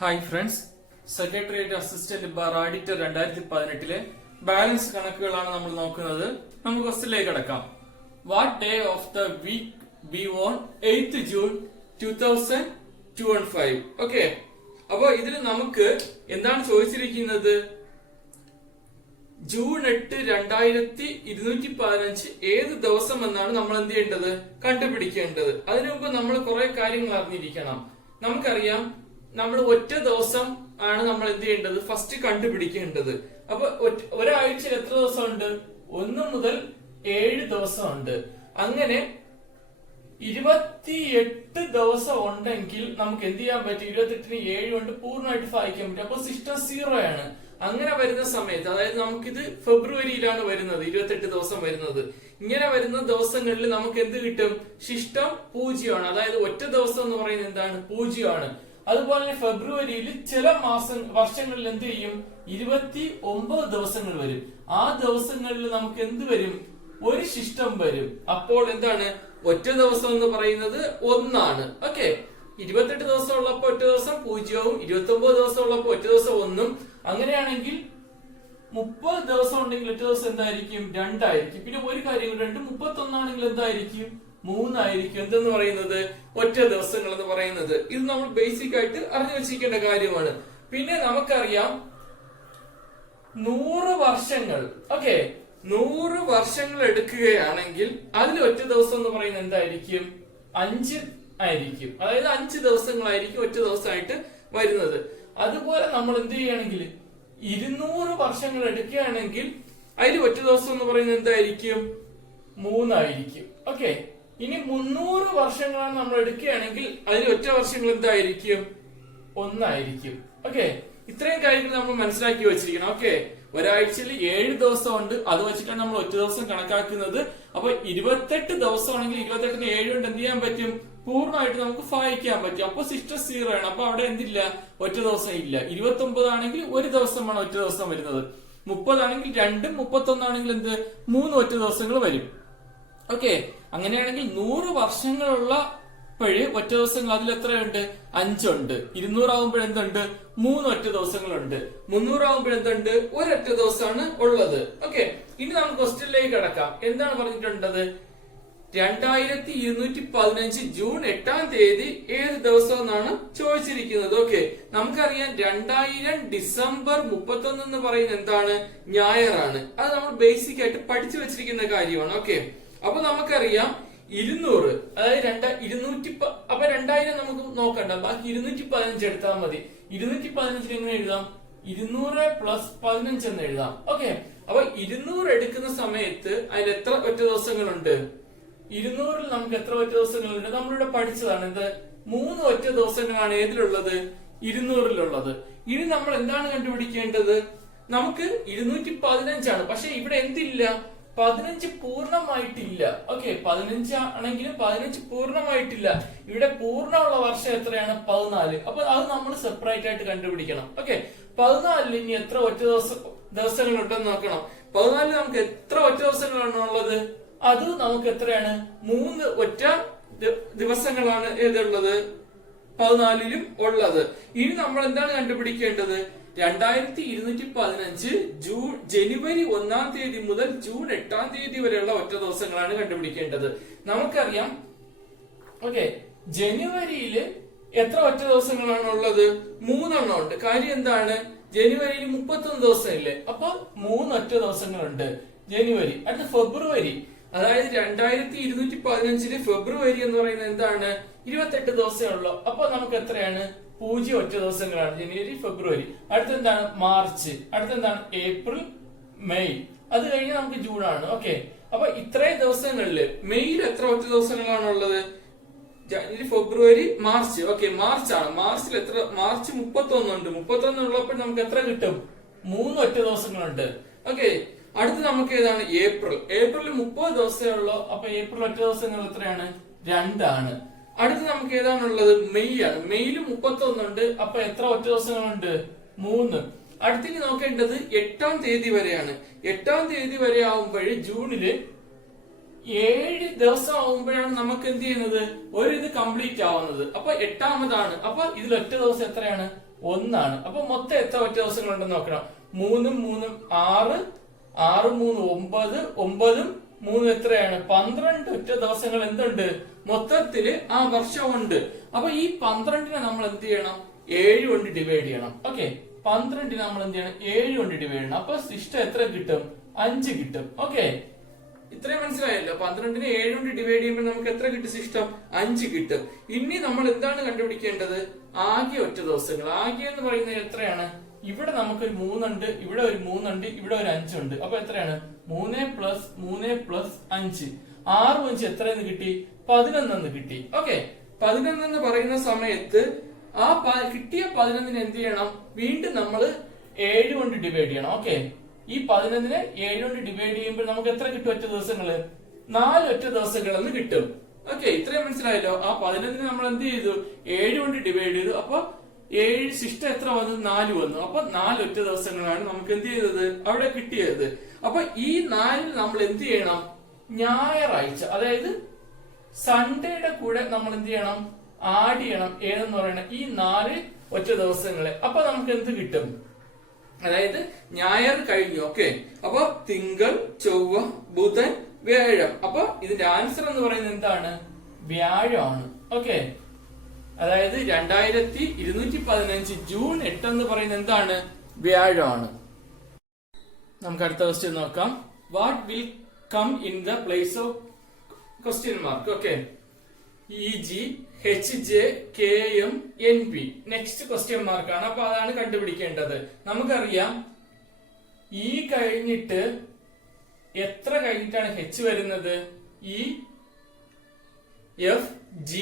Hi friends, secretariat assistant ബാർ auditor 2018 balance കണക്കുകളാണ് നമ്മൾ നോക്കുന്നത്. നമുക്ക് ക്വസ്റ്റ്യനിലേക്ക് കടക്കാം. What day of the week be on 8th June 2025? Okay, അപ്പൊ ഇതിൽ നമുക്ക് എന്താണ് ചോദിച്ചിരിക്കുന്നത്? ജൂൺ 8, 2215 ഏത് ദിവസം എന്നാണ് നമ്മൾ എന്ത് ചെയ്യേണ്ടത്? കണ്ടുപിടിക്കേണ്ടത്. അതിനു മുമ്പ് നമ്മൾ കുറെ കാര്യങ്ങൾ അറിഞ്ഞിരിക്കണം. നമുക്കറിയാം, നമ്മൾ ഒറ്റ ദിവസം ആണ് നമ്മൾ എന്ത് ചെയ്യേണ്ടത്? ഫസ്റ്റ് കണ്ടുപിടിക്കേണ്ടത്. അപ്പൊ ഒരാഴ്ചയിൽ എത്ര ദിവസം ഉണ്ട്? 1 മുതൽ 7 ദിവസം ഉണ്ട്. അങ്ങനെ 28 ദിവസം ഉണ്ടെങ്കിൽ നമുക്ക് എന്ത് ചെയ്യാൻ പറ്റും? 28ന് 7 കൊണ്ട് പൂർണ്ണമായിട്ട് ഭാഗിക്കാൻ പറ്റും. അപ്പൊ സിസ്റ്റം 0 ആണ്. അങ്ങനെ വരുന്ന സമയത്ത്, അതായത് നമുക്കിത് ഫെബ്രുവരിയിലാണ് വരുന്നത്, 28 ദിവസം വരുന്നത്. ഇങ്ങനെ വരുന്ന ദിവസങ്ങളിൽ നമുക്ക് എന്ത് കിട്ടും? ശിഷ്ടം 0 ആണ്. അതായത് ഒറ്റ ദിവസം എന്ന് പറയുന്നത് എന്താണ്? 0 ആണ്. അതുപോലെ തന്നെ ഫെബ്രുവരിയിൽ ചില വർഷങ്ങളിൽ എന്ത് ചെയ്യും? 29 ദിവസങ്ങൾ വരും. ആ ദിവസങ്ങളിൽ നമുക്ക് എന്ത് വരും? ഒരു ശിഷ്ടം വരും. അപ്പോൾ എന്താണ്? ഒറ്റ ദിവസം എന്ന് പറയുന്നത് 1 ആണ്. ഓക്കെ, 28 ദിവസം ഉള്ളപ്പോ ഒറ്റ ദിവസം 0വും, 29 ദിവസം ഉള്ളപ്പോ ഒറ്റ ദിവസം 1ഉം. അങ്ങനെയാണെങ്കിൽ 30 ദിവസം ഉണ്ടെങ്കിൽ ഒറ്റ ദിവസം എന്തായിരിക്കും? 2 ആയിരിക്കും. പിന്നെ ഒരു കാര്യം, 31 ആണെങ്കിൽ എന്തായിരിക്കും? 3 ആയിരിക്കും. എന്തെന്ന് പറയുന്നത്? ഒറ്റ ദിവസങ്ങൾ എന്ന് പറയുന്നത്. ഇത് നമ്മൾ ബേസിക് ആയിട്ട് അറിഞ്ഞു വെച്ചിരിക്കേണ്ട കാര്യമാണ്. പിന്നെ നമുക്കറിയാം 100 വർഷങ്ങൾ, ഓക്കെ, 100 വർഷങ്ങൾ എടുക്കുകയാണെങ്കിൽ അതിൽ ഒറ്റ ദിവസം എന്ന് പറയുന്നത് എന്തായിരിക്കും? 5 ആയിരിക്കും. അതായത് 5 ദിവസങ്ങളായിരിക്കും ഒറ്റ ദിവസമായിട്ട് വരുന്നത്. അതുപോലെ നമ്മൾ എന്ത് ചെയ്യുകയാണെങ്കിൽ 200 വർഷങ്ങൾ എടുക്കുകയാണെങ്കിൽ അതിൽ ഒറ്റ ദിവസം എന്ന് പറയുന്നത് എന്തായിരിക്കും? 3 ആയിരിക്കും. ഓക്കെ, ഇനി 300 വർഷങ്ങളാണ് നമ്മൾ എടുക്കുകയാണെങ്കിൽ അതിൽ ഒറ്റ വർഷങ്ങൾ എന്തായിരിക്കും? 1 ആയിരിക്കും. ഓക്കെ, ഇത്രയും കാര്യങ്ങൾ നമ്മൾ മനസ്സിലാക്കി വെച്ചിരിക്കണം. ഓക്കെ, ഒരാഴ്ചയിൽ 7 ദിവസം ഉണ്ട്. അത് വെച്ചിട്ടാണ് നമ്മൾ ഒറ്റ ദിവസം കണക്കാക്കുന്നത്. അപ്പൊ 28 ദിവസം ആണെങ്കിൽ 28ന് 7 കൊണ്ട് എന്ത് ചെയ്യാൻ പറ്റും? പൂർണ്ണമായിട്ട് നമുക്ക് ഭാഗിക്കാൻ പറ്റും. അപ്പൊ സിസ്റ്റം 0 ആണ്. അപ്പൊ അവിടെ എന്തില്ല? ഒറ്റ ദിവസം ഇല്ല. 29 ആണെങ്കിൽ ഒരു ദിവസമാണ് ഒറ്റ ദിവസം വരുന്നത്. 30 ആണെങ്കിൽ 2ഉം, 31 ആണെങ്കിൽ എന്ത്? 3 ഒറ്റ ദിവസങ്ങൾ വരും. ഓക്കെ, അങ്ങനെയാണെങ്കിൽ 100 വർഷങ്ങളുള്ള ഒറ്റ ദിവസങ്ങൾ അതിൽ എത്രയുണ്ട്? 5 ഉണ്ട്. 200 ആകുമ്പോൾ എന്തുണ്ട്? 3 ഒറ്റ ദിവസങ്ങളുണ്ട്. 300 ആകുമ്പോൾ എന്തുണ്ട്? ഒരൊറ്റ ദിവസമാണ് ഉള്ളത്. ഓക്കെ, ഇനി നമുക്ക് ക്വസ്റ്റ്യനിലേക്ക് കടക്കാം. എന്താണ് പറഞ്ഞിട്ടുള്ളത്? 2215 ജൂൺ 8-ാം തീയതി ഏത് ദിവസം എന്നാണ് ചോദിച്ചിരിക്കുന്നത്. ഓക്കെ, നമുക്കറിയാം 2000 ഡിസംബർ 31 എന്ന് പറയുന്നത് എന്താണ്? ഞായറാണ്. അത് നമ്മൾ ബേസിക് ആയിട്ട് പഠിച്ചു വെച്ചിരിക്കുന്ന കാര്യമാണ്. ഓക്കെ, അപ്പൊ നമുക്കറിയാം 200, അതായത് 2000 നമുക്ക് നോക്കണ്ട, ബാക്കി 215 എടുത്താൽ മതി. 215 എങ്ങനെ എഴുതാം? 200 + 15 എന്ന് എഴുതാം. ഓക്കെ, അപ്പൊ 200 എടുക്കുന്ന സമയത്ത് അതിൽ എത്ര ഒറ്റ ദിവസങ്ങളുണ്ട്? 200ൽ നമുക്ക് എത്ര ഒറ്റ ദിവസങ്ങളുണ്ട്? നമ്മളിവിടെ പഠിച്ചതാണ്. എന്ത്? 3 ഒറ്റ ദിവസങ്ങളാണ് ഏതിലുള്ളത്? 200ലുള്ളത്. ഇനി നമ്മൾ എന്താണ് കണ്ടുപിടിക്കേണ്ടത്? നമുക്ക് 215 ആണ്. പക്ഷെ ഇവിടെ എന്തില്ല? 15 പൂർണ്ണമായിട്ടില്ല. ഓക്കെ, 15 ആണെങ്കിലും 15 പൂർണ്ണമായിട്ടില്ല. ഇവിടെ പൂർണ്ണമുള്ള വർഷം എത്രയാണ്? 14. അപ്പൊ അത് നമ്മൾ സെപ്പറേറ്റ് ആയിട്ട് കണ്ടുപിടിക്കണം. ഓക്കെ, 14ൽ ഇനി എത്ര ഒറ്റ ദിവസങ്ങൾ ഉണ്ടെന്ന് നോക്കണം. 14ൽ നമുക്ക് എത്ര ഒറ്റ ദിവസങ്ങളാണ് ഉള്ളത്? അത് നമുക്ക് എത്രയാണ്? 3 ഒറ്റ ദിവസങ്ങളാണ് ഏതുള്ളത്? 14ലും ഉള്ളത്. ഇനി നമ്മൾ എന്താണ് കണ്ടുപിടിക്കേണ്ടത്? 2215 ജനുവരി 1-ാം തീയതി മുതൽ ജൂൺ 8-ാം തീയതി വരെയുള്ള ഒറ്റ ദിവസങ്ങളാണ് കണ്ടുപിടിക്കേണ്ടത്. നമുക്കറിയാം, ഓക്കെ, ജനുവരിയില് എത്ര ഒറ്റ ദിവസങ്ങളാണ് ഉള്ളത്? 3 എണ്ണം ഉണ്ട്. കാര്യം എന്താണ്? ജനുവരിയിൽ 31 ദിവസം ഇല്ലേ? അപ്പൊ 3 ഒറ്റ ദിവസങ്ങളുണ്ട് ജനുവരി. അടുത്ത ഫെബ്രുവരി, അതായത് 2215 ഫെബ്രുവരി എന്ന് പറയുന്നത് എന്താണ്? 28 ദിവസമേ ഉള്ളൂ. അപ്പൊ നമുക്ക് എത്രയാണ്? 0 ഒറ്റ ദിവസങ്ങളാണ് ജനുവരി, ഫെബ്രുവരി. അടുത്തെന്താണ്? മാർച്ച്. അടുത്തെന്താണ്? April, May. അത് കഴിഞ്ഞ് നമുക്ക് ജൂൺ ആണ്. ഓക്കെ, അപ്പൊ ഇത്രയും ദിവസങ്ങളില് മെയ്യിൽ എത്ര ഒറ്റ ദിവസങ്ങളാണ് ഉള്ളത്? ജനുവരി, ഫെബ്രുവരി, മാർച്ച്. ഓക്കെ, മാർച്ച് ആണ്. മാർച്ചിൽ എത്ര? മാർച്ച് 31 ഉണ്ട്. 31 ഉള്ളപ്പോൾ നമുക്ക് എത്ര കിട്ടും? 3 ഒറ്റ ദിവസങ്ങളുണ്ട്. ഓക്കെ, അടുത്ത് നമുക്ക് ഏതാണ്? ഏപ്രിൽ. ഏപ്രിലിൽ 30 ദിവസമേ ഉള്ളൂ. അപ്പൊ ഏപ്രിൽ ഒറ്റ ദിവസങ്ങൾ എത്രയാണ്? 2 ആണ്. അടുത്ത് നമുക്ക് ഏതാണുള്ളത്? മെയ് ആണ്. മെയ്യിൽ 31 ഉണ്ട്. അപ്പൊ എത്ര ഒറ്റ ദിവസങ്ങളുണ്ട്? 3. അടുത്തേക്ക് നോക്കേണ്ടത് 8-ാം തീയതി വരെയാണ്. 8-ാം തീയതി വരെ ആവുമ്പോൾ ജൂണില് 7 ദിവസം ആവുമ്പോഴാണ് നമുക്ക് എന്ത് ചെയ്യുന്നത് ഒരു ഇത് കംപ്ലീറ്റ് ആവുന്നത്. അപ്പൊ 8ാമതാണ്. അപ്പൊ ഇതിൽ ഒറ്റ ദിവസം എത്രയാണ്? 1 അപ്പൊ മൊത്തം എത്ര ഒറ്റ ദിവസങ്ങൾ ഉണ്ടെന്ന് നോക്കണം. 3 3 6, 6 3 9, 9 3 എത്രയാണ്? 12 ഒറ്റ ദിവസങ്ങൾ എന്തുണ്ട് മൊത്തത്തില് ആ വർഷമുണ്ട്. അപ്പൊ ഈ 12നെ നമ്മൾ എന്ത് ചെയ്യണം? 7 കൊണ്ട് ഡിവൈഡ് ചെയ്യണം. ഓക്കെ, 12നെ നമ്മൾ എന്ത് ചെയ്യണം? 7 കൊണ്ട് ഡിവൈഡ് ചെയ്യണം. അപ്പൊ ശിഷ്ടം എത്ര കിട്ടും? 5 കിട്ടും. ഓക്കെ, ഇത്രയും മനസ്സിലായല്ലോ. 12നെ 7 കൊണ്ട് ഡിവൈഡ് ചെയ്യുമ്പോൾ നമുക്ക് എത്ര കിട്ടും? ശിഷ്ടം 5 കിട്ടും. ഇനി നമ്മൾ എന്താണ് കണ്ടുപിടിക്കേണ്ടത്? ആകെ ഒറ്റ ദിവസങ്ങൾ. ആകെ എന്ന് പറയുന്നത് എത്രയാണ്? ഇവിടെ നമുക്കൊരു 3 ഉണ്ട്, ഇവിടെ ഒരു 3 ഉണ്ട്, ഇവിടെ ഒരു 5 ഉണ്ട്. അപ്പൊ എത്രയാണ്? 3 + 3 + 5, 6 5 എത്രയെന്ന് കിട്ടി? 11 എന്ന് കിട്ടി. ഓക്കെ, 11 എന്ന് പറയുന്ന സമയത്ത് ആ കിട്ടിയ 11നെ എന്ത് ചെയ്യണം? വീണ്ടും നമ്മൾ 7 കൊണ്ട് ഡിവൈഡ് ചെയ്യണം. ഓക്കെ, ഈ 11നെ 7 കൊണ്ട് ഡിവൈഡ് ചെയ്യുമ്പോൾ നമുക്ക് എത്ര കിട്ടും? ഒറ്റ ദിവസങ്ങള് 4 ഒറ്റ ദിവസങ്ങൾ എന്ന് കിട്ടും. ഓക്കെ, ഇത്രയും മനസ്സിലായല്ലോ. ആ 11നെ നമ്മൾ എന്ത് ചെയ്തു? 7 കൊണ്ട് ഡിവൈഡ് ചെയ്തു. അപ്പൊ 7 ശിഷ്ടം എത്ര വന്നു? 4 വന്നു. അപ്പൊ 4 ഒറ്റ ദിവസങ്ങളാണ് നമുക്ക് എന്ത് ചെയ്തത്? അവിടെ കിട്ടിയത്. അപ്പൊ ഈ 4 നമ്മൾ എന്ത് ചെയ്യണം? ഞായറാഴ്ച, അതായത് സൺഡേയുടെ കൂടെ നമ്മൾ എന്ത് ചെയ്യണം? ആഡ് ചെയ്യണം. ഏതെന്ന് പറയണം? ഈ 4 ഒറ്റ ദിവസങ്ങളെ. അപ്പൊ നമുക്ക് എന്ത് കിട്ടും? അതായത് ഞായർ കഴിഞ്ഞു. ഓക്കെ, അപ്പൊ തിങ്കൾ, ചൊവ്വ, ബുധൻ, വ്യാഴം. അപ്പൊ ഇതിന്റെ ആൻസർ എന്ന് പറയുന്നത് എന്താണ്? വ്യാഴമാണ്. ഓക്കെ, അതായത് 2215 ജൂൺ 8 എന്ന് പറയുന്നത് എന്താണ്? വ്യാഴമാണ്. നമുക്ക് അടുത്ത ക്വസ്റ്റ്യൻ നോക്കാം. What will come in the place of question mark? Okay, EG, HJ, KM, NP. Next question മാർക്കാണ്. അപ്പൊ അതാണ് കണ്ടുപിടിക്കേണ്ടത്. നമുക്കറിയാം E കഴിഞ്ഞിട്ട് എത്ര കഴിഞ്ഞിട്ടാണ് H വരുന്നത്? E, F, G,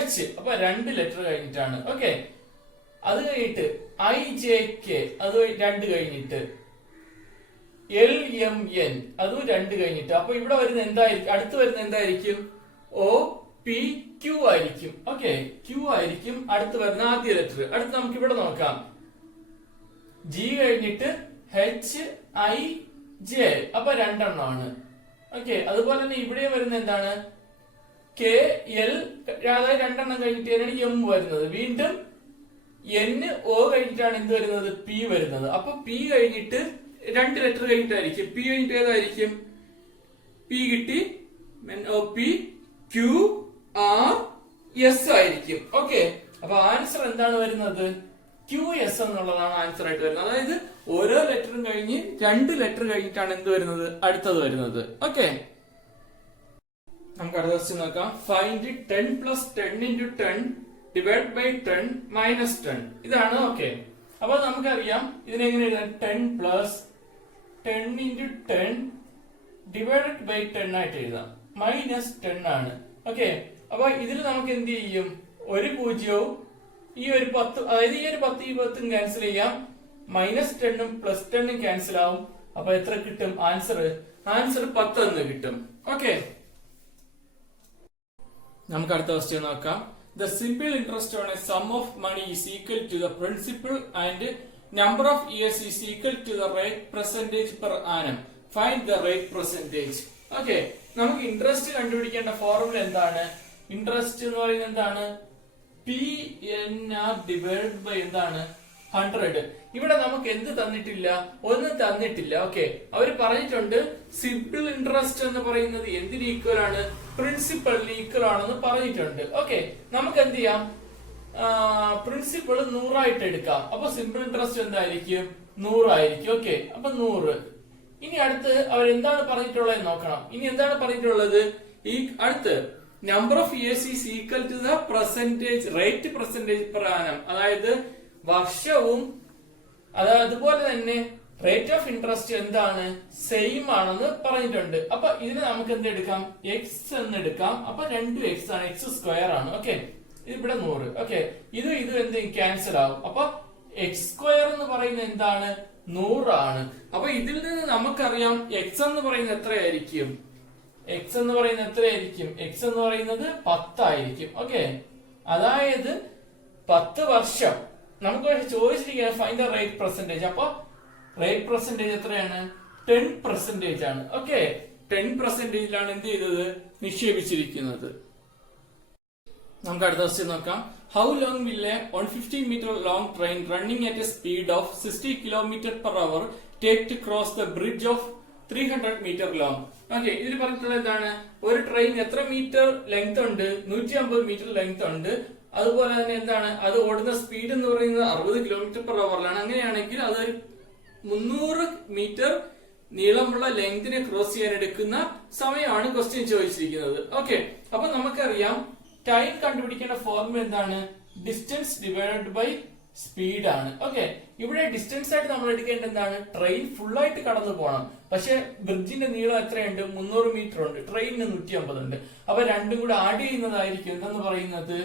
H. അപ്പൊ 2 ലെറ്റർ കഴിഞ്ഞിട്ടാണ്. ഓക്കെ, അത് കഴിഞ്ഞിട്ട് IJK, അത് 2 കഴിഞ്ഞിട്ട്, LMN അതും 2 കഴിഞ്ഞിട്ട്. അപ്പൊ ഇവിടെ വരുന്ന എന്തായിരിക്കും? അടുത്ത് വരുന്ന എന്തായിരിക്കും? OPQ ആയിരിക്കും. ഓക്കെ, Q ആയിരിക്കും അടുത്ത് വരുന്ന ആദ്യ ലെറ്റർ. അടുത്ത് നമുക്ക് ഇവിടെ നോക്കാം. G കഴിഞ്ഞിട്ട് HIJ, അപ്പൊ 2 എണ്ണമാണ്. ഓക്കെ, അതുപോലെ തന്നെ ഇവിടെ വരുന്ന എന്താണ്? KL, അതായത് 2 എണ്ണം കഴിഞ്ഞിട്ട് M വരുന്നത്. വീണ്ടും N, O കഴിഞ്ഞിട്ടാണ് എന്ത് വരുന്നത്? P വരുന്നത്. അപ്പൊ P കഴിഞ്ഞിട്ട് 2 ലെറ്റർ കഴിഞ്ഞിട്ടായിരിക്കും. P കഴിഞ്ഞിട്ട് ഏതായിരിക്കും? P കിട്ടി. P, Q, R, S ആയിരിക്കും. ഓക്കെ, അപ്പൊ ആൻസർ എന്താണ് വരുന്നത്? QS എന്നുള്ളതാണ് ആൻസർ ആയിട്ട് വരുന്നത്. അതായത് ഓരോ ലെറ്ററും കഴിഞ്ഞ് 2 ലെറ്റർ കഴിഞ്ഞിട്ടാണ് എന്ത് വരുന്നത്? അടുത്തത് വരുന്നത്. ഓക്കെ, നമുക്ക് അടുത്ത ക്വസ്റ്റ്യൻ നോക്കാം. Find 10 + 10 × 10 divide by 10 - 10. ഇതാണ്. ഓക്കെ, അപ്പൊ നമുക്കറിയാം ഇതിനെങ്ങനെ എഴുതാം? 10 + 10 × 10 ഡിവൈഡഡ് ബൈ 10 ആയിട്ട് എഴുതാം. -10 ആണ്. ഓക്കെ, അപ്പൊ ഇതിൽ നമുക്ക് എന്ത് ചെയ്യും? ഒരു പൂജ്യവും ഈ ഒരു 10, അതായത് ഈ ഒരു 10 ഈ 10 ക്യാൻസൽ ചെയ്യാം. -10ഉം +10ഉം ക്യാൻസൽ ആവും. അപ്പൊ എത്ര കിട്ടും? ആൻസർ 10 എന്ന് കിട്ടും. ഓക്കെ, നമുക്ക് അടുത്ത ക്വസ്റ്റ്യൻ നോക്കാം. The simple interest on a sum of money is equal to the principal and number of years is equal to the rate percentage per annum. Find the rate percentage. Okay, നമുക്ക് interest കണ്ടുപിടിക്കേണ്ട formula എന്താണ്? Interest എന്ന് പറയുന്നത് എന്താണ്? PNR divide by എന്താണ്? 100. ഇവിടെ നമുക്ക് എന്ത് തന്നിട്ടില്ല? ഒന്നും തന്നിട്ടില്ല. ഓക്കെ, അവർ പറഞ്ഞിട്ടുണ്ട് സിമ്പിൾ ഇൻട്രസ്റ്റ് എന്ന് പറയുന്നത് എന്തിന് ഈക്വൽ ആണ്? പ്രിൻസിപ്പളിന് ഈക്വൽ ആണെന്ന് പറഞ്ഞിട്ടുണ്ട്. ഓക്കെ, നമുക്ക് എന്ത് ചെയ്യാം? പ്രിൻസിപ്പൾ 100 ആയിട്ട് എടുക്കാം. അപ്പൊ സിമ്പിൾ ഇൻട്രസ്റ്റ് എന്തായിരിക്കും? 100 ആയിരിക്കും. ഓക്കെ, അപ്പൊ 100. ഇനി അടുത്ത് അവർ എന്താണ് പറഞ്ഞിട്ടുള്ളത് നോക്കണം. ഇനി എന്താണ് പറഞ്ഞിട്ടുള്ളത്? ഈ അടുത്ത് number of years is equal to the percentage rate percentage per annum. അതായത് വർഷവും അതുപോലെ തന്നെ റേറ്റ് ഓഫ് ഇൻട്രസ്റ്റ് എന്താണ്? സെയിം ആണെന്ന് പറഞ്ഞിട്ടുണ്ട്. അപ്പൊ ഇതിന് നമുക്ക് എന്ത് എടുക്കാം? X എന്ന് എടുക്കാം. അപ്പൊ 2x ആണ്, x² ആണ്. ഓക്കെ, ഇവിടെ 100. ഓക്കെ, ഇത് എന്ത് ക്യാൻസൽ ആവും. അപ്പൊ x² എന്ന് പറയുന്നത് എന്താണ്? 100 ആണ്. അപ്പൊ ഇതിൽ നിന്ന് നമുക്കറിയാം x എന്ന് പറയുന്നത് എത്രയായിരിക്കും? x എന്ന് പറയുന്നത് എത്രയായിരിക്കും? x എന്ന് പറയുന്നത് 10 ആയിരിക്കും. ഓക്കെ, അതായത് 10 വർഷം നമുക്ക് ചോദിച്ചിരിക്കുക ഫൈൻഡ് ദ റേറ്റ് പെർസെന്റേജ്. അപ്പൊ റേറ്റ് പെർസെന്റേജ് എത്രയാണ്? 10% ആണ്. ഓക്കെ, 10% എന്ത് ചെയ്തത് നിക്ഷേപിച്ചിരിക്കുന്നത്. നമുക്ക് അടുത്ത ക്വസ്റ്റ്യൻ നോക്കാം. How long will a 150-meter long train running at a speed of 60 km/h take to cross the bridge of 300 meter long? Okay, ഇതിൽ പറഞ്ഞിട്ടുള്ളത് എന്താണ്? ഒരു ട്രെയിൻ എത്ര മീറ്റർ ലെങ്ത് ഉണ്ട്? 150 meter ലെങ്ത് ഉണ്ട്. അതുപോലെ തന്നെ എന്താണ് അത് ഓടുന്ന സ്പീഡ് എന്ന് പറയുന്നത് 60 km/h. അങ്ങനെയാണെങ്കിൽ അത് 300 meter നീളമുള്ള ലെങ്തിനെ ക്രോസ് ചെയ്യാൻ എടുക്കുന്ന സമയമാണ് ക്വസ്റ്റ്യൻ ചോദിച്ചിരിക്കുന്നത്. ഓക്കെ, അപ്പൊ നമുക്കറിയാം ടൈം കണ്ടുപിടിക്കേണ്ട ഫോർമുല എന്താണ്? ഡിസ്റ്റൻസ് ഡിവൈഡഡ് ബൈ സ്പീഡ് ആണ്. ഓക്കെ, ഇവിടെ ഡിസ്റ്റൻസ് ആയിട്ട് നമ്മൾ എടുക്കേണ്ടത് എന്താണ്? ട്രെയിൻ ഫുൾ ആയിട്ട് കടന്നു പോകണം. പക്ഷെ ബ്രിഡ്ജിന്റെ നീളം എത്രയുണ്ട്? 300 meter ഉണ്ട്, ട്രെയിനിന് 150 ഉണ്ട്. അപ്പൊ രണ്ടും കൂടെ ആഡ് ചെയ്യുന്നതായിരിക്കും എന്തെന്ന് പറയുന്നത്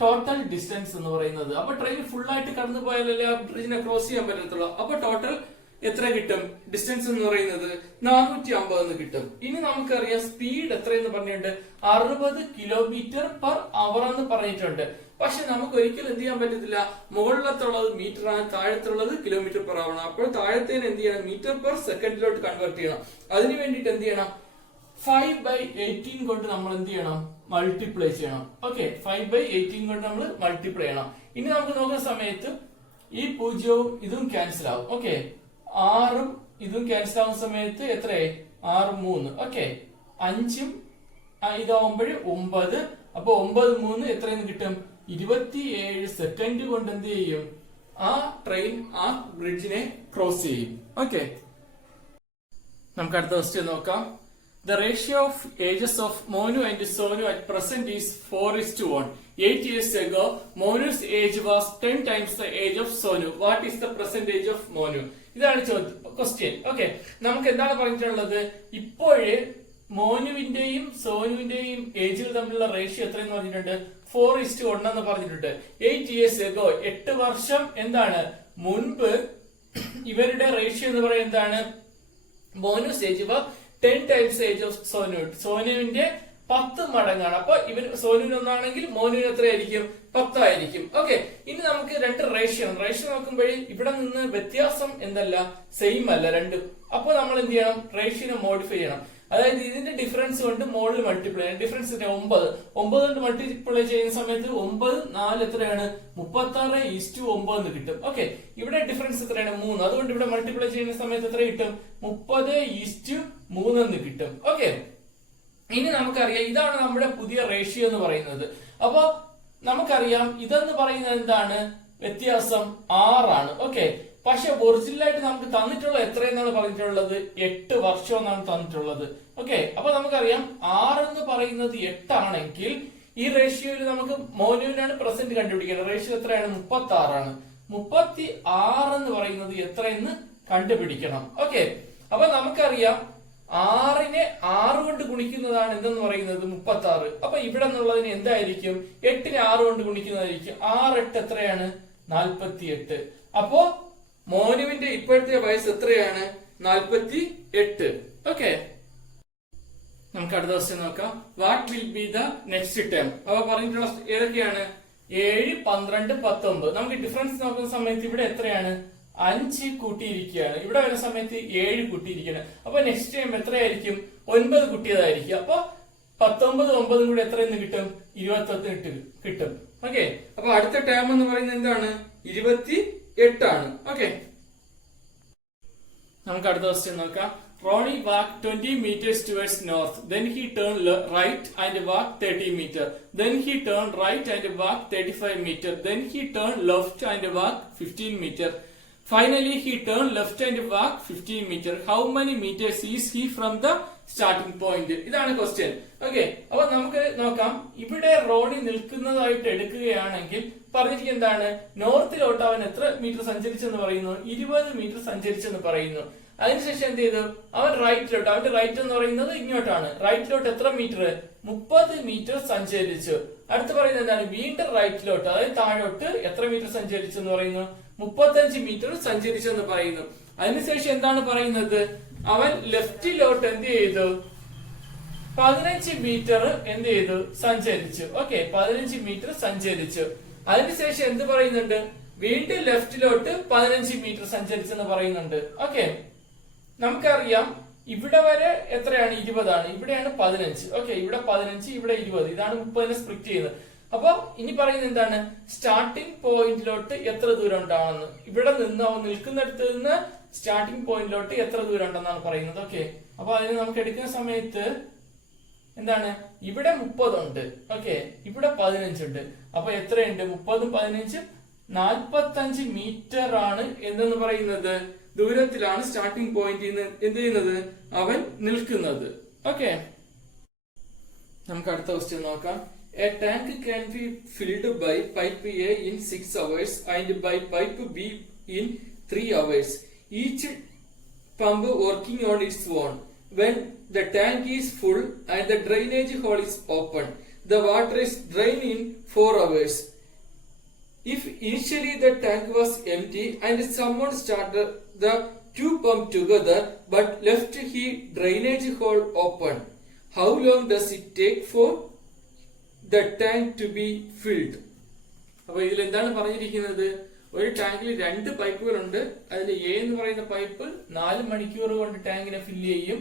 ടോട്ടൽ ഡിസ്റ്റൻസ് എന്ന് പറയുന്നത്. അപ്പൊ ട്രെയിൻ ഫുൾ ആയിട്ട് കടന്നു പോയാലല്ലേ ആ ബ്രിഡ്ജിനെ ക്രോസ് ചെയ്യാൻ പറ്റത്തുള്ളൂ. അപ്പൊ ടോട്ടൽ എത്ര കിട്ടും? ഡിസ്റ്റൻസ് എന്ന് പറയുന്നത് 450 എന്ന് കിട്ടും. ഇനി നമുക്കറിയാം സ്പീഡ് എത്രയെന്ന് പറഞ്ഞിട്ടുണ്ട്? 60 km/h എന്ന് പറഞ്ഞിട്ടുണ്ട്. പക്ഷെ നമുക്ക് ഒരിക്കലും എന്ത് ചെയ്യാൻ പറ്റത്തില്ല. മുകളിലത്തുള്ളത് മീറ്റർ ആണ്, താഴത്തുള്ളത് km/h ആണ്. അപ്പോൾ താഴത്തേന് എന്ത് ചെയ്യണം? m/s കൺവേർട്ട് ചെയ്യണം. അതിനു വേണ്ടിയിട്ട് എന്ത് ചെയ്യണം? 5/18 കൊണ്ട് നമ്മൾ എന്ത് ചെയ്യണം? മൾട്ടിപ്ലൈ ചെയ്യണം. ഓക്കെ, 5/18 കൊണ്ട് നമ്മൾ മൾട്ടിപ്ലൈ ചെയ്യണം. ഇനി നമുക്ക് നോക്കുന്ന സമയത്ത് ഈ 0 ഇതും ക്യാൻസൽ ആവും. ഓക്കെ, 6ഉം ഇതും ക്യാൻസൽ ആവുന്ന സമയത്ത് എത്രയായി? 6 3. ഓക്കെ, 5ഉം ഇതാവുമ്പോൾ 9. അപ്പൊ 9 3 എത്രയെന്ന് കിട്ടും? 27 സെക്കൻഡ് കൊണ്ട് എന്ത് ചെയ്യും? ആ ട്രെയിൻ ആ ബ്രിഡ്ജിനെ ക്രോസ് ചെയ്യും. ഓക്കെ, നമുക്ക് അടുത്ത ക്വസ്റ്റ്യൻ നോക്കാം. The ratio of ages of Monu and Sonu at present is 4:1. 8 years ago, Monu's age was 10 times the age of Sonu. What is the present age of Monu? ഇതാണ് question. Okay, നമുക്ക് എന്താണ് പറഞ്ഞിട്ടുള്ളത്? ഇപ്പോഴേ മോനുവിന്റെയും സോനുവിന്റെയും ഏജുകൾ തമ്മിലുള്ള ratio എത്രയെന്ന് പറഞ്ഞിട്ടുണ്ട്? 4:1 എന്ന് പറഞ്ഞിട്ടുണ്ട്. 8 years ago, 8 വർഷം എന്താണ് മുൻപ് ഇവരുടെ റേഷ്യോ എന്ന് പറയുന്നത് എന്താണ്? Monu's age 10 times age of Sonu. സോനുവിന്റെ 10 മടങ്ങാണ്. അപ്പൊ ഇവർ സോനുവിന് ഒന്നാണെങ്കിൽ മോനുവിന് എത്രയായിരിക്കും? 10 ആയിരിക്കും. ഓക്കെ, ഇനി നമുക്ക് രണ്ട് റേഷ്യോ നോക്കുമ്പോഴേ ഇവിടെ നിന്ന് വ്യത്യാസം എന്തല്ല? സെയിം അല്ല രണ്ടും. അപ്പൊ നമ്മൾ എന്ത് ചെയ്യണം? റേഷ്യോനെ മോഡിഫൈ ചെയ്യണം. അതായത് ഇതിന്റെ ഡിഫറൻസ് കൊണ്ട് മോഡിൽ മൾട്ടിപ്ലൈ ചെയ്യണം. ഡിഫറൻസ് 9 കൊണ്ട് മൾട്ടിപ്ലൈ ചെയ്യുന്ന സമയത്ത് 9 4 എത്രയാണ്? 36:9 എന്ന് കിട്ടും. ഓക്കെ, ഇവിടെ ഡിഫറൻസ് എത്രയാണ്? 3. അതുകൊണ്ട് ഇവിടെ മൾട്ടിപ്ലൈ ചെയ്യുന്ന സമയത്ത് എത്ര കിട്ടും? 30:3 എന്ന് കിട്ടും. ഓക്കെ, ഇനി നമുക്കറിയാം ഇതാണ് നമ്മുടെ പുതിയ റേഷ്യോ എന്ന് പറയുന്നത്. അപ്പൊ നമുക്കറിയാം ഇതെന്ന് പറയുന്നത് എന്താണ്? വ്യത്യാസം 6 ആണ്. ഓക്കെ, പക്ഷെ ഒറിജിനൽ ആയിട്ട് നമുക്ക് തന്നിട്ടുള്ള എത്രയെന്നാണ് പറഞ്ഞിട്ടുള്ളത്? 8 വർഷം എന്നാണ് തന്നിട്ടുള്ളത്. ഓക്കെ, അപ്പൊ നമുക്കറിയാം 6 എന്ന് പറയുന്നത് 8 ആണെങ്കിൽ ഈ റേഷ്യോയിൽ നമുക്ക് മോനുവിനാണ് പ്രസന്റ് കണ്ടുപിടിക്കേണ്ടത്. റേഷ്യോ എത്രയാണ്? 36 ആണ്. 36 എന്ന് പറയുന്നത് എത്രയെന്ന് കണ്ടുപിടിക്കണം. ഓക്കെ, അപ്പൊ നമുക്കറിയാം 6നെ 6 കൊണ്ട് ഗുണിക്കുന്നതാണ് എന്തെന്ന് പറയുന്നത്? 36. അപ്പൊ ഇവിടെ നിന്നുള്ളതിന് എന്തായിരിക്കും? 8നെ 6 കൊണ്ട് ഗുണിക്കുന്നതായിരിക്കും. 6 8 എത്രയാണ്? 48. അപ്പോ മോനുവിന്റെ ഇപ്പോഴത്തെ വയസ്സ് എത്രയാണ്? 48. ഓക്കെ, നമുക്ക് അടുത്ത ക്വസ്റ്റ്യൻ നോക്കാം. What will be the next term? അപ്പൊ പറഞ്ഞിട്ടുള്ള ഏതൊക്കെയാണ്? 7 12 19. നമുക്ക് ഡിഫറൻസ് നോക്കുന്ന സമയത്ത് ഇവിടെ എത്രയാണ്? 5 കൂട്ടിയിരിക്കുകയാണ്. ഇവിടെ വരുന്ന സമയത്ത് 7 കൂട്ടിയിരിക്കുകയാണ്. അപ്പൊ നെക്സ്റ്റ് ടൈം എത്രയായിരിക്കും? 9 കൂട്ടിയതായിരിക്കും. അപ്പൊ 19 9 കൂടി എത്രയെന്ന് കിട്ടും? 28 കിട്ടും. ഓക്കെ, അപ്പൊ അടുത്ത ടേം എന്ന് പറയുന്നത് എന്താണ്? 28 ആണ്. ഓക്കെ, നമുക്ക് അടുത്ത ക്വസ്റ്റ്യൻ നോക്കാം. Ronnie walked 20 meters towards north. Then he turned right and walked 30 meters. Then he turned right and walked 35 meters. Then he turned left and walked 15 meters. Finally, he turned left and walked 15 meters. How many meters is he from the starting point? ഇതാണ് question. Okay, അപ്പൊ നമുക്ക് നോക്കാം. ഇവിടെ റോണി നിൽക്കുന്നതായിട്ട് എടുക്കുകയാണെങ്കിൽ പറഞ്ഞിരിക്കുന്നത് എന്താണ്? നോർത്തിലോട്ട് അവൻ എത്ര മീറ്റർ സഞ്ചരിച്ചെന്ന് പറയുന്നു? 20 മീറ്റർ സഞ്ചരിച്ചെന്ന് പറയുന്നു. അതിനുശേഷം എന്ത് ചെയ്തു? അവൻ റൈറ്റിലോട്ട്, അവന്റെ റൈറ്റ് എന്ന് പറയുന്നത് ഇങ്ങോട്ടാണ്. റൈറ്റിലോട്ട് എത്ര മീറ്റർ? 30 മീറ്റർ സഞ്ചരിച്ചു. അടുത്ത് പറയുന്നത് എന്താണ്? വീണ്ടും റൈറ്റിലോട്ട്, അതായത് താഴോട്ട് എത്ര മീറ്റർ സഞ്ചരിച്ചെന്ന് പറയുന്നു? 35 മീറ്റർ സഞ്ചരിച്ചെന്ന് പറയുന്നു. അതിനുശേഷം എന്താണ് പറയുന്നത്? അവൻ ലെഫ്റ്റിലോട്ട് എന്ത് ചെയ്തു? 15 മീറ്റർ എന്ത് ചെയ്തു? സഞ്ചരിച്ചു. ഓക്കെ, 15 മീറ്റർ സഞ്ചരിച്ചു. അതിനുശേഷം എന്ത് പറയുന്നുണ്ട്? വീണ്ടും ലെഫ്റ്റിലോട്ട് 15 മീറ്റർ സഞ്ചരിച്ചെന്ന് പറയുന്നുണ്ട്. ഓക്കെ, നമുക്കറിയാം ഇവിടെ വരെ എത്രയാണ് 20 ഇവിടെയാണ് 15. ഓക്കെ, ഇവിടെ 15 ഇവിടെ 20, ഇതാണ് 30 സ്പ്ലിറ്റ് ചെയ്യുന്നത്. അപ്പൊ ഇനി പറയുന്നത് എന്താണ്, സ്റ്റാർട്ടിംഗ് പോയിന്റിലോട്ട് എത്ര ദൂരം ഉണ്ടാണെന്ന്, ഇവിടെ നിന്ന് അവൻ നിൽക്കുന്നിടത്ത് നിന്ന് സ്റ്റാർട്ടിംഗ് പോയിന്റിലോട്ട് എത്ര ദൂരം ഉണ്ടെന്നാണ് പറയുന്നത്. ഓക്കെ, അപ്പൊ അതിന് നമുക്ക് എടുക്കുന്ന സമയത്ത് എന്താണ്, ഇവിടെ 30 ഉണ്ട്. ഓക്കെ, ഇവിടെ 15 ഉണ്ട്. അപ്പൊ എത്രയുണ്ട്, 30ഉം 15ഉം 45 മീറ്റർ ആണ് എന്തെന്ന് പറയുന്നത്, ദൂരത്തിലാണ് സ്റ്റാർട്ടിംഗ് പോയിന്റിൽ നിന്ന് എന്ത് ചെയ്യുന്നത്, അവൻ നിൽക്കുന്നത്. ഓക്കെ, നമുക്ക് അടുത്ത ക്വസ്റ്റ്യൻ നോക്കാം. A tank can be filled by pipe A in 6 hours and by pipe B in 3 hours. Each pump working on its own. When the tank is full and the drainage hole is open, the water is drained in 4 hours. If initially the tank was empty and someone started the two pumps together but left the drainage hole open, how long does it take for the tank to be filled? അപ്പൊ ഇതിൽ എന്താണ് പറഞ്ഞിരിക്കുന്നത്, ഒരു ടാങ്കിൽ 2 പൈപ്പുകളുണ്ട്. അതിൽ A എന്ന് പറയുന്ന pipe 4 മണിക്കൂർ കൊണ്ട് ടാങ്കിനെ ഫില്ല് ചെയ്യും.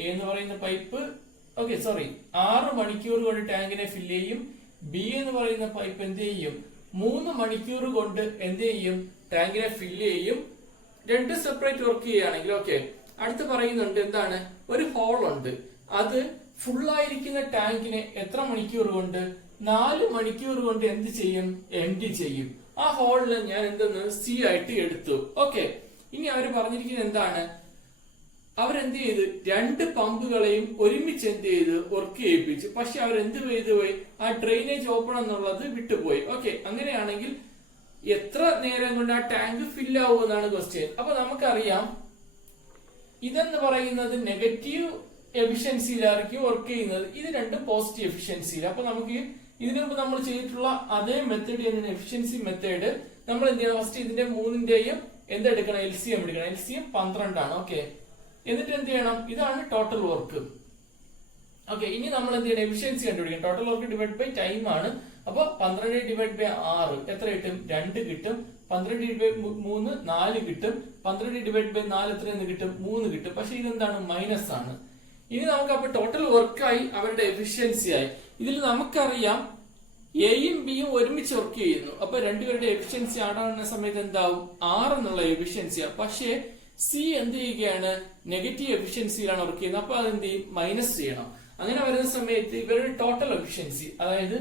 എ എന്ന് പറയുന്ന പൈപ്പ് 6 മണിക്കൂർ കൊണ്ട് ടാങ്കിനെ ഫില്ല് ചെയ്യും. ബി എന്ന് പറയുന്ന പൈപ്പ് എന്ത് ചെയ്യും, 3 മണിക്കൂർ കൊണ്ട് എന്ത് ചെയ്യും, ടാങ്കിനെ ഫില്ല് ചെയ്യും. 2 സെപ്പറേറ്റ് വർക്ക് ചെയ്യുകയാണെങ്കിൽ. ഓക്കെ, അടുത്ത് പറയുന്നുണ്ട് എന്താണ്, ഒരു ഹോൾ ഉണ്ട്, അത് ഫുള്ളായിരിക്കുന്ന ടാങ്കിനെ എത്ര മണിക്കൂർ കൊണ്ട്, 4 മണിക്കൂർ കൊണ്ട് എന്ത് ചെയ്യും, എംപ്റ്റി ചെയ്യും. ആ ഹോളിൽ ഞാൻ എന്തെന്ന് സി ആയിട്ട് എടുത്തു. ഓക്കെ, ഇനി അവർ പറഞ്ഞിരിക്കുന്നത് എന്താണ്, അവരെന്ത് ചെയ്ത് 2 പമ്പുകളെയും ഒരുമിച്ച് എന്ത് ചെയ്ത് വർക്ക് ചെയ്യിപ്പിച്ചു. പക്ഷെ അവരെന്ത് ചെയ്തു പോയി, ആ ഡ്രെയിനേജ് ഓപ്പൺ എന്നുള്ളത് വിട്ടുപോയി. ഓക്കെ, അങ്ങനെയാണെങ്കിൽ എത്ര നേരം കൊണ്ട് ആ ടാങ്ക് ഫില്ല് ആവുമെന്നാണ് ക്വസ്റ്റ്യൻ. അപ്പൊ നമുക്കറിയാം ഇതെന്ന് പറയുന്നത് നെഗറ്റീവ് എഫിഷ്യൻസിയിലായിരിക്കും വർക്ക് ചെയ്യുന്നത്, ഇത് രണ്ടും പോസിറ്റീവ് എഫിഷ്യൻസിയിൽ. അപ്പൊ നമുക്ക് ഇതിനു മുമ്പ് നമ്മൾ ചെയ്തിട്ടുള്ള അതേ മെത്തേഡ് തന്നെ, എഫിഷ്യൻസി മെത്തേഡ്. നമ്മൾ എന്ത് ചെയ്യണം, ഫസ്റ്റ് ഇതിന്റെ 3ന്റെയും എന്തെടുക്കണം, LCM എടുക്കണം. LCM 12 ആണ്. ഓക്കെ, എന്നിട്ട് എന്ത് ചെയ്യണം, ഇതാണ് ടോട്ടൽ വർക്ക്. ഓക്കെ, ഇനി നമ്മൾ എന്ത് ചെയ്യണം, എഫിഷ്യൻസി കണ്ടുപിടിക്കണം. Total work divide by time ആണ്. അപ്പൊ 12 ഡിവൈഡ് ബൈ 6 എത്ര കിട്ടും, 2 കിട്ടും. 12 ഡിവൈഡ് ബൈ 3 4 കിട്ടും. 12 ഡിവൈഡ് ബൈ 4 എത്ര കിട്ടും, 3 കിട്ടും. പക്ഷെ ഇതെന്താണ്, മൈനസ് ആണ്. ഇനി നമുക്ക് അപ്പൊ ടോട്ടൽ വർക്കായി, അവരുടെ എഫിഷ്യൻസി ആയി. ഇതിൽ നമുക്കറിയാം എയും ബിയും ഒരുമിച്ച് വർക്ക് ചെയ്യുന്നു. അപ്പൊ രണ്ടുപേരുടെ എഫിഷ്യൻസി ആടാവുന്ന സമയത്ത് എന്താവും, 6 എന്നുള്ള എഫിഷ്യൻസിയാണ്. പക്ഷേ സി എന്ത് ചെയ്യുകയാണ്, നെഗറ്റീവ് എഫിഷ്യൻസിയിലാണ് വർക്ക് ചെയ്യുന്നത്. അപ്പൊ അതെന്ത് ചെയ്യും, മൈനസ് ചെയ്യണം. അങ്ങനെ വരുന്ന സമയത്ത് ഇവരുടെ ടോട്ടൽ എഫിഷ്യൻസി, അതായത്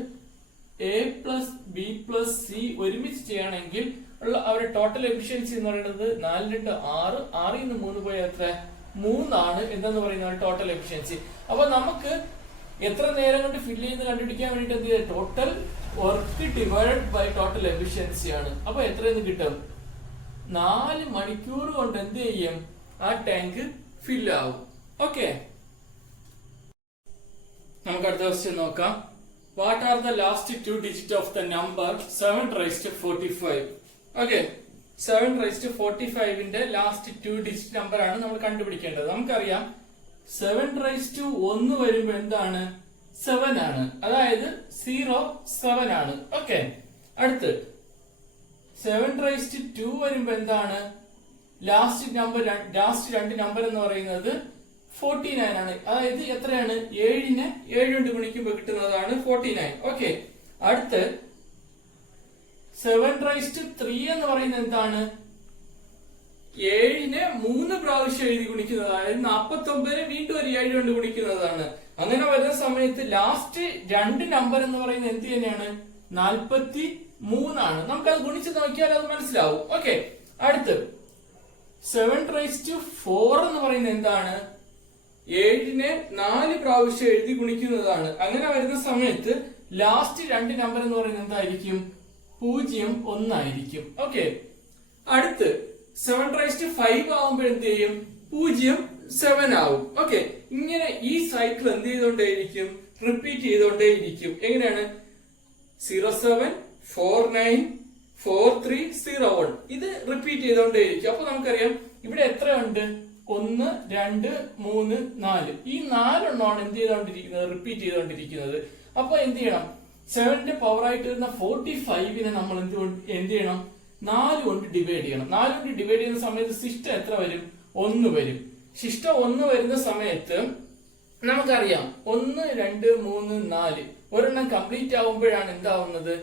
A plus B plus C ഒരുമിച്ച് ചെയ്യണമെങ്കിൽ ഉള്ള അവരുടെ ടോട്ടൽ എഫിഷ്യൻസി എന്ന് പറയുന്നത് 4 2 6, 6ൽ നിന്ന് 3 പോയ എത്ര, 3 ആണ് എന്തെന്ന് പറയുന്ന ടോട്ടൽ എഫിഷ്യൻസി. അപ്പൊ നമുക്ക് എത്ര നേരം കൊണ്ട് ഫില്ല് ചെയ്യുന്ന കണ്ടുപിടിക്കാൻ വേണ്ടിട്ട് എന്ത് ചെയ്യും, total work divide by total efficiency ആണ്. അപ്പൊ എത്രയെന്ന് കിട്ടും, 4 മണിക്കൂർ കൊണ്ട് എന്ത് ചെയ്യും, ആ ടാങ്ക് ഫില്ല് ആവും. ഓക്കെ, നമുക്ക് അടുത്ത ക്വസ്റ്റ്യൻ നോക്കാം. What are the last 2 digit of the number 7⁻45? Okay, 7⁻45ന്റെ ലാസ്റ്റ് 2 ഡിജിറ്റ് നമ്പർ ആണ് നമ്മൾ കണ്ടുപിടിക്കേണ്ടത്. നമുക്കറിയാം 7⁻1 വരുമ്പോ എന്താണ്, 7 ആണ്, അതായത് 07 ആണ്. ഓക്കെ, അടുത്ത് 7⁻2 വരുമ്പോ എന്താണ്, ലാസ്റ്റ് 2 നമ്പർ എന്ന് പറയുന്നത് 49 ആണ്. അതായത് എത്രയാണ്, 7നെ 7 കൊണ്ട് ഗുണിക്കുമ്പോ കിട്ടുന്നതാണ് 49. ഓക്കെ, അടുത്ത് 7⁻3 എന്ന് പറയുന്നത് എന്താണ്, 7നെ 3 പ്രാവശ്യം എഴുതി ഗുണിക്കുന്നത്, അതായത് 49നെ വീണ്ടും ഒരു 7 കൊണ്ട് ഗുണിക്കുന്നതാണ്. അങ്ങനെ വരുന്ന സമയത്ത് ലാസ്റ്റ് 2 നമ്പർ എന്ന് പറയുന്നത് എന്ത് തന്നെയാണ്, 43 ആണ്. നമുക്കത് ഗുണിച്ച് നോക്കിയാൽ അത് മനസ്സിലാവും. ഓക്കെ, അടുത്ത് 7⁻4 എന്ന് പറയുന്നത് എന്താണ്, 7നെ 4 പ്രാവശ്യം എഴുതി ഗുണിക്കുന്നതാണ്. അങ്ങനെ വരുന്ന സമയത്ത് ലാസ്റ്റ് 2 നമ്പർ എന്ന് പറയുന്നത് എന്തായിരിക്കും, 0 1 ആയിരിക്കും. ഓക്കെ, അടുത്ത് 7⁻5 ആവുമ്പോൾ എന്ത് ചെയ്യും, 0 7 ആവും. ഓക്കെ, ഇങ്ങനെ ഈ സൈക്കിൾ എന്ത് ചെയ്തോണ്ടേയിരിക്കും, റിപ്പീറ്റ് ചെയ്തോണ്ടേയിരിക്കും. എങ്ങനെയാണ്, 07 49 43 01 ഇത് റിപ്പീറ്റ് ചെയ്തോണ്ടേയിരിക്കും. അപ്പൊ നമുക്കറിയാം ഇവിടെ എത്ര ഉണ്ട്, 1 2 3 4, ഈ 4 എണ്ണമാണ് എന്ത് ചെയ്തോണ്ടിരിക്കുന്നത്, റിപ്പീറ്റ് ചെയ്തോണ്ടിരിക്കുന്നത്. അപ്പൊ എന്ത് ചെയ്യണം, 7ന്റെ പവർ ആയിട്ട് വരുന്ന 45നെ നമ്മൾ എന്ത് ചെയ്യണം, 4 കൊണ്ട് ഡിവൈഡ് ചെയ്യണം. 4 കൊണ്ട് ഡിവൈഡ് ചെയ്യുന്ന സമയത്ത് സിസ്റ്റം എത്ര വരും, 1 വരും. ശിഷ്ടം 1 വരുന്ന സമയത്ത് നമുക്കറിയാം 1, 2, 3, 4 ഒരെണ്ണം കംപ്ലീറ്റ് ആവുമ്പോഴാണ് എന്താവുന്നത്,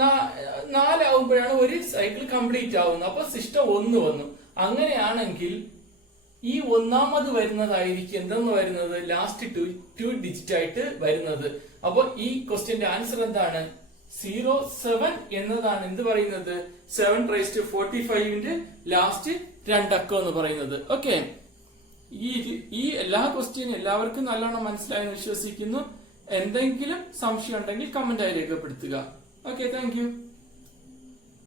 4 ആവുമ്പോഴാണ് ഒരു സൈക്കിൾ കംപ്ലീറ്റ് ആവുന്നത്. അപ്പൊ ശിഷ്ടം 1 വന്നു. അങ്ങനെയാണെങ്കിൽ ഈ ഒന്നാമത് വരുന്നതായിരിക്കും എന്തെന്ന് വരുന്നത്, ലാസ്റ്റ് 2 ഡിജിറ്റ് ആയിട്ട് വരുന്നത്. അപ്പൊ ഈ ക്വസ്റ്റ്യന്റെ ആൻസർ എന്താണ്, 07 എന്നതാണ് എന്ത് പറയുന്നത്, 7�45ന്റെ ലാസ്റ്റ് 2 അക്കം എന്ന് പറയുന്നത്. ഓക്കെ, ഈ എല്ലാ ക്വസ്റ്റ്യനും എല്ലാവർക്കും നല്ലോണം മനസ്സിലായെന്ന് വിശ്വസിക്കുന്നു. എന്തെങ്കിലും സംശയം ഉണ്ടെങ്കിൽ കമന്റായി രേഖപ്പെടുത്തുക. Okay, thank you.